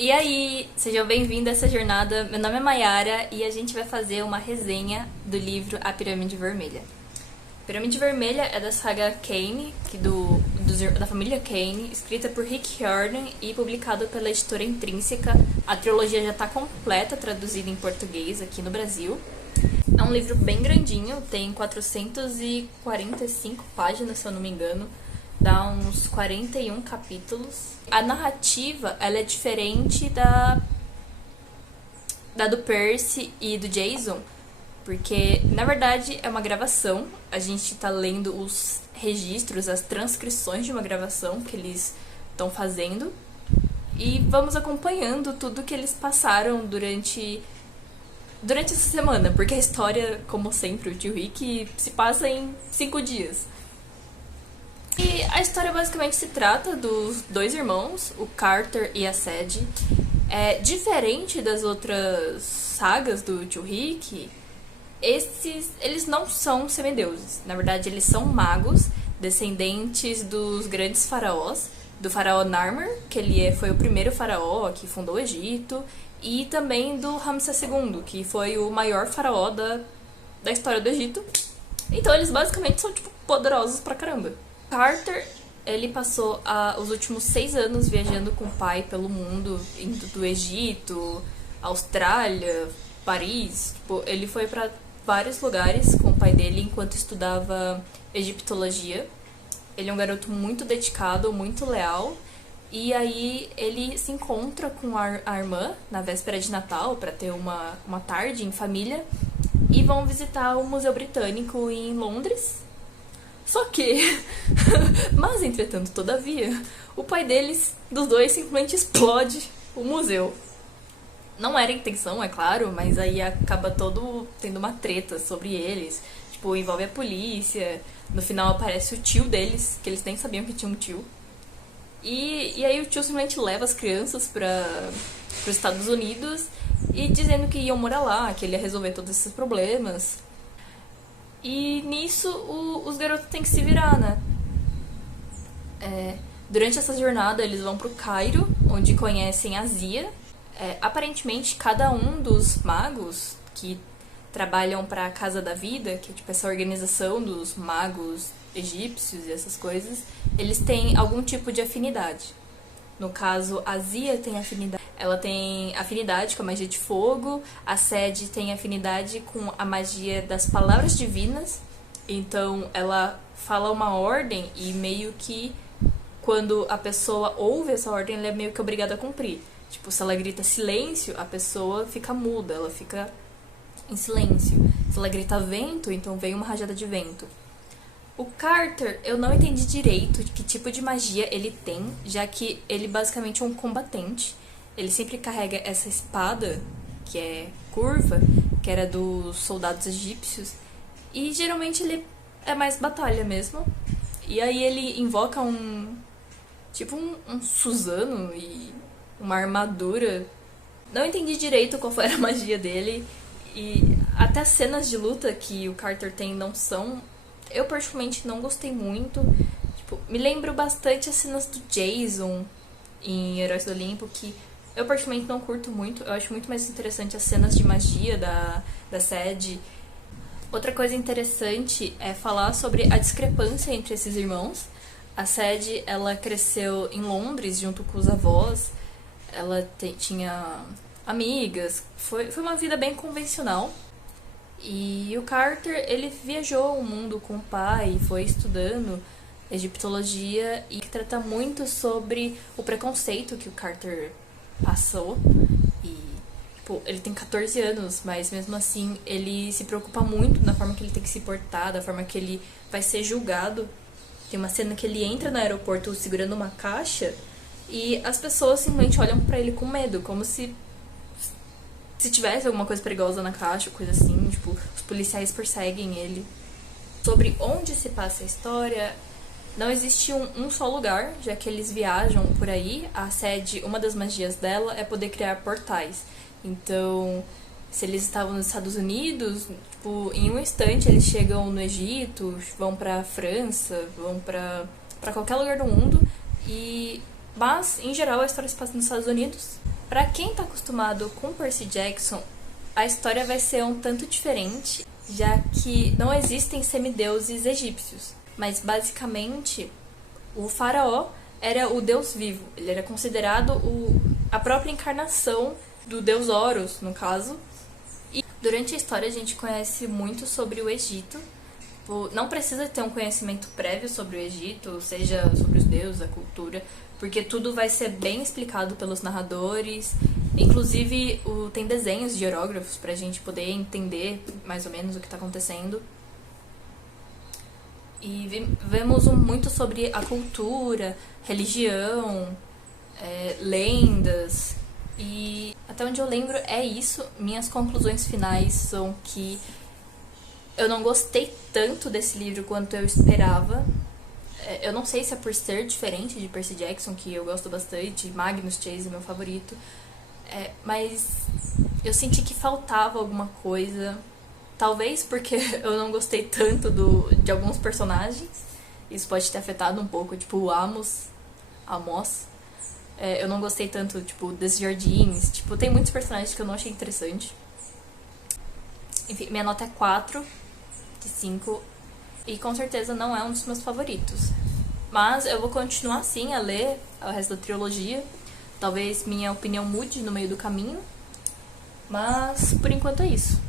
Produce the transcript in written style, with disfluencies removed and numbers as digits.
E aí, sejam bem-vindos a essa jornada. Meu nome é Mayara e a gente vai fazer uma resenha do livro A Pirâmide Vermelha. Pirâmide Vermelha é da saga Kane, da família Kane, escrita por Rick Riordan e publicado pela editora Intrínseca. A trilogia já está completa, traduzida em português aqui no Brasil. É um livro bem grandinho, tem 445 páginas, se eu não me engano. Dá uns 41 capítulos. A narrativa, ela é diferente da do Percy e do Jason, porque, na verdade, é uma gravação. A gente tá lendo os registros, as transcrições de uma gravação que eles estão fazendo. E vamos acompanhando tudo que eles passaram durante essa semana, porque a história, como sempre, o tio Rick se passa em 5 dias. E a história basicamente se trata dos dois irmãos, o Carter e a Sadie. Diferente das outras sagas do tio Rick, eles não são semideuses. Na verdade, eles são magos, descendentes dos grandes faraós, do faraó Narmer, que foi o primeiro faraó que fundou o Egito, e também do Ramsés II, que foi o maior faraó da história do Egito. Então eles basicamente são, tipo, poderosos pra caramba. Carter, ele passou os últimos 6 anos viajando com o pai pelo mundo, indo do Egito, Austrália, Paris. Tipo, ele foi pra vários lugares com o pai dele enquanto estudava egiptologia. Ele é um garoto muito dedicado, muito leal. E aí ele se encontra com a irmã na véspera de Natal para ter uma tarde em família. E vão visitar o Museu Britânico em Londres. Só que, mas entretanto, todavia, o pai dos dois, simplesmente explode o museu. Não era a intenção, é claro, mas aí acaba todo tendo uma treta sobre eles. Tipo, envolve a polícia, no final aparece o tio deles, que eles nem sabiam que tinha um tio. E aí o tio simplesmente leva as crianças para os Estados Unidos e dizendo que iam morar lá, que ele ia resolver todos esses problemas. E nisso os garotos têm que se virar, né? Durante essa jornada eles vão pro Cairo, onde conhecem a Zia. Aparentemente cada um dos magos que trabalham pra Casa da Vida, que é tipo essa organização dos magos egípcios e essas coisas, eles têm algum tipo de afinidade. No caso, a Zia tem afinidade. Ela tem afinidade com a magia de fogo, a Sadie tem afinidade com a magia das palavras divinas. Então, ela fala uma ordem e meio que quando a pessoa ouve essa ordem, ela é meio que obrigada a cumprir. Tipo, se ela grita silêncio, a pessoa fica muda, ela fica em silêncio. Se ela grita vento, então vem uma rajada de vento. O Carter, eu não entendi direito que tipo de magia ele tem, já que ele basicamente é um combatente. Ele sempre carrega essa espada, que é curva, que era dos soldados egípcios. E geralmente ele é mais batalha mesmo. E aí ele invoca um Suzano e uma armadura. Não entendi direito qual foi a magia dele. E até as cenas de luta que o Carter tem não são... Eu particularmente não gostei muito. Tipo, me lembro bastante as cenas do Jason em Heróis do Olimpo, que eu particularmente não curto muito. Eu acho muito mais interessante as cenas de magia da Sadie. Outra coisa interessante é falar sobre a discrepância entre esses irmãos. A Sadie, ela cresceu em Londres junto com os avós. Ela tinha amigas. Foi uma vida bem convencional. E o Carter, ele viajou o mundo com o pai, foi estudando egiptologia e trata muito sobre o preconceito que o Carter passou. E, tipo, ele tem 14 anos, mas mesmo assim ele se preocupa muito na forma que ele tem que se portar, da forma que ele vai ser julgado. Tem uma cena que ele entra no aeroporto segurando uma caixa e as pessoas simplesmente olham pra ele com medo, como se tivesse alguma coisa perigosa na caixa, coisa assim, tipo, os policiais perseguem ele. Sobre onde se passa a história, não existe um só lugar, já que eles viajam por aí. A Sadie, uma das magias dela é poder criar portais. Então, se eles estavam nos Estados Unidos, tipo, em um instante eles chegam no Egito, vão pra França, vão pra qualquer lugar do mundo. Mas, em geral, a história se passa nos Estados Unidos. Pra quem tá acostumado com Percy Jackson, a história vai ser um tanto diferente, já que não existem semideuses egípcios. Mas basicamente, o faraó era o deus vivo. Ele era considerado a própria encarnação do deus Horus, no caso. E durante a história a gente conhece muito sobre o Egito. Não precisa ter um conhecimento prévio sobre o Egito, seja sobre os deuses, a cultura, porque tudo vai ser bem explicado pelos narradores. Inclusive, tem desenhos de hierógrafos pra gente poder entender mais ou menos o que tá acontecendo. E vemos muito sobre a cultura, religião, lendas. E até onde eu lembro é isso. Minhas conclusões finais são que eu não gostei tanto desse livro quanto eu esperava. Eu não sei se é por ser diferente de Percy Jackson, que eu gosto bastante, Magnus Chase é meu favorito. Mas eu senti que faltava alguma coisa. Talvez porque eu não gostei tanto de alguns personagens. Isso pode ter afetado um pouco, tipo o Amos. Eu não gostei tanto, tipo, desses jardins. Tipo, tem muitos personagens que eu não achei interessante. Enfim, minha nota é 4 de 5. E com certeza não é um dos meus favoritos. Mas eu vou continuar sim a ler o resto da trilogia. Talvez minha opinião mude no meio do caminho. Mas por enquanto é isso.